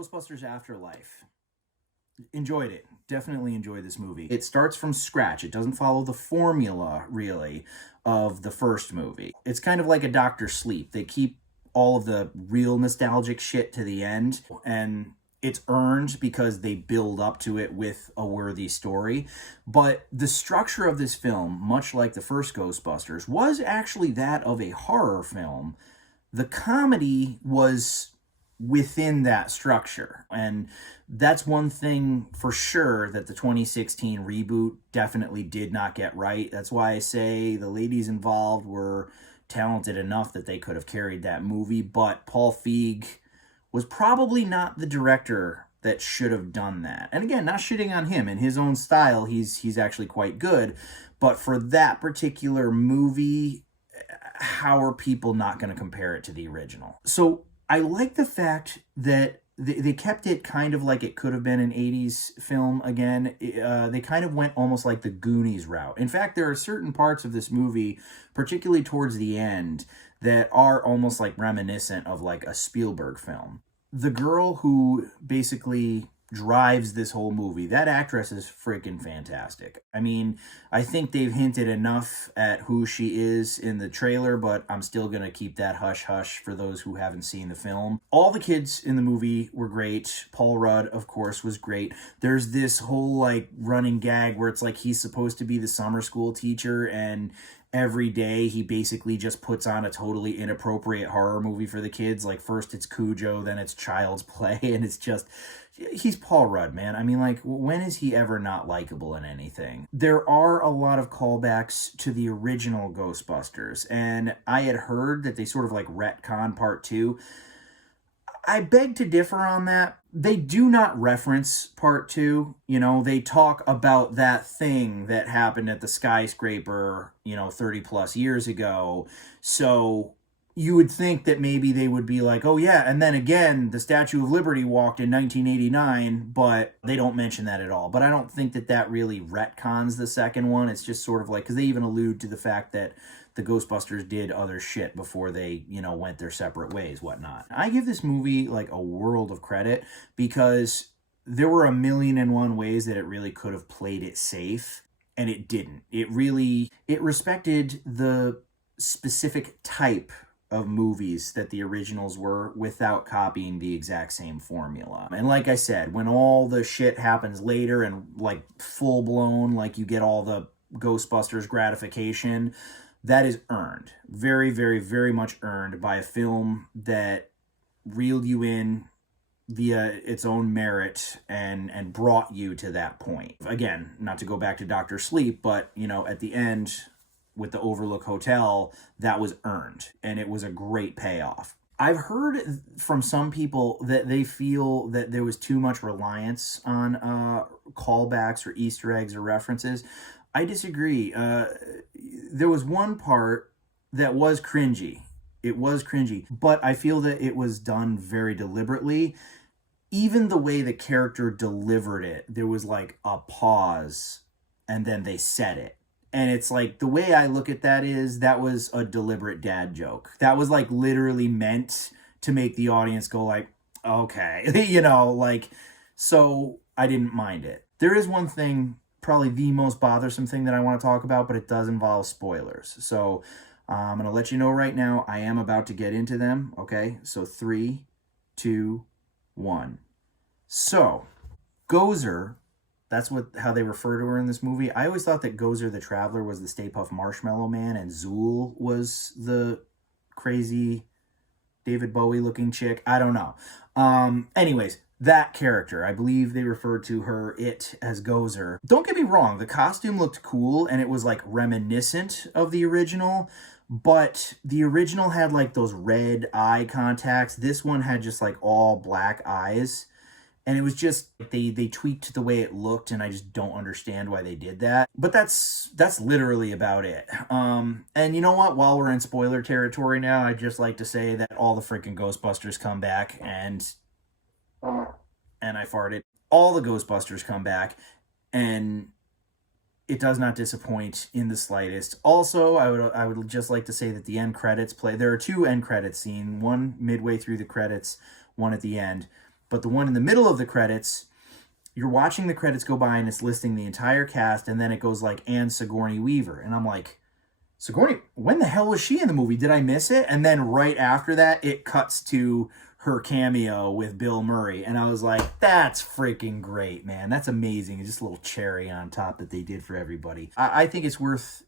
Ghostbusters Afterlife. Enjoyed it. Definitely enjoyed this movie. It starts from scratch. It doesn't follow the formula, really, of the first movie. It's kind of like a Dr. Sleep. They keep all of the real nostalgic shit to the end, and it's earned because they build up to it with a worthy story. But the structure of this film, much like the first Ghostbusters, was actually that of a horror film. The comedy was within that structure. And that's one thing for sure that the 2016 reboot definitely did not get right. That's why I say the ladies involved were talented enough that they could have carried that movie, but Paul Feig was probably not the director that should have done that. And again, not shitting on him. In his own style, he's actually quite good. But for that particular movie, how are people not going to compare it to the original? So I like the fact that they kept it kind of like it could have been an 80s film again. They kind of went almost like the Goonies route. In fact, there are certain parts of this movie, particularly towards the end, that are almost like reminiscent of like a Spielberg film. The girl who basically drives this whole movie, that actress is freaking fantastic. I mean, I think they've hinted enough at who she is in the trailer, but I'm still going to keep that hush-hush for those who haven't seen the film. All the kids in the movie were great. Paul Rudd, of course, was great. There's this whole, like, running gag where it's like he's supposed to be the summer school teacher, and every day he basically just puts on a totally inappropriate horror movie for the kids. Like, first it's Cujo, then it's Child's Play, and it's just... He's Paul Rudd, man. I mean, like, when is he ever not likable in anything? There are a lot of callbacks to the original Ghostbusters, and I had heard that they sort of, like, retcon Part 2. I beg to differ on that. They do not reference Part 2. You know, they talk about that thing that happened at the skyscraper, 30 plus years ago. So you would think that maybe they would be like, oh yeah, and then again, the Statue of Liberty walked in 1989, but they don't mention that at all. But I don't think that that really retcons the second one. It's just sort of like, because they even allude to the fact that the Ghostbusters did other shit before they, went their separate ways, whatnot. I give this movie like a world of credit because there were a million and one ways that it really could have played it safe, and it didn't. It respected the specific type of movies that the originals were without copying the exact same formula. And like I said, when all the shit happens later and like full blown, like you get all the Ghostbusters gratification, that is earned. Very, very, very much earned by a film that reeled you in via its own merit and brought you to that point. Again, not to go back to Dr. Sleep, but at the end with the Overlook Hotel, that was earned, and it was a great payoff. I've heard from some people that they feel that there was too much reliance on callbacks or Easter eggs or references. I disagree. There was one part that was cringy. It was cringy, but I feel that it was done very deliberately. Even the way the character delivered it, there was like a pause, and then they said it. And it's like, the way I look at that is, that was a deliberate dad joke. That was like literally meant to make the audience go like, okay, so I didn't mind it. There is one thing, probably the most bothersome thing that I want to talk about, but it does involve spoilers. So I'm going to let you know right now, I am about to get into them. Okay, so 3, 2, 1. So Gozer, that's how they refer to her in this movie. I always thought that Gozer the Traveler was the Stay Puft Marshmallow Man, and Zool was the crazy David Bowie looking chick. I don't know. Anyways, that character, I believe they referred to her, as Gozer. Don't get me wrong, the costume looked cool, and it was like reminiscent of the original, but the original had like those red eye contacts. This one had just like all black eyes. And it was just, they tweaked the way it looked, and I just don't understand why they did that. But that's literally about it. And you know what? While we're in spoiler territory now, I'd just like to say that all the freaking Ghostbusters come back, and I farted. All the Ghostbusters come back, and it does not disappoint in the slightest. Also, I would just like to say that the end credits play. There are 2 end credits scenes, one midway through the credits, one at the end. But the one in the middle of the credits, you're watching the credits go by and it's listing the entire cast, and then it goes like, and Sigourney Weaver. And I'm like, Sigourney, when the hell was she in the movie? Did I miss it? And then right after that, it cuts to her cameo with Bill Murray. And I was like, that's freaking great, man. That's amazing. It's just a little cherry on top that they did for everybody. I think it's worth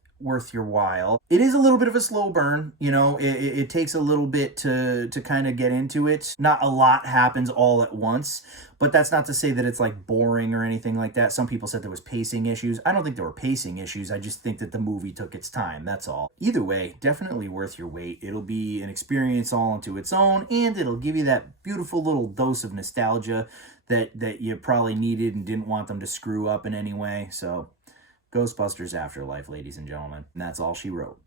your while. It is a little bit of a slow burn, you know. It takes a little bit to kind of get into it. Not a lot happens all at once, but that's not to say that it's like boring or anything like that. Some people said there was pacing issues. I don't think there were pacing issues. I just think that the movie took its time. That's all. Either way, definitely worth your wait. It'll be an experience all onto its own, and it'll give you that beautiful little dose of nostalgia that you probably needed and didn't want them to screw up in any way. So Ghostbusters Afterlife, ladies and gentlemen. And that's all she wrote.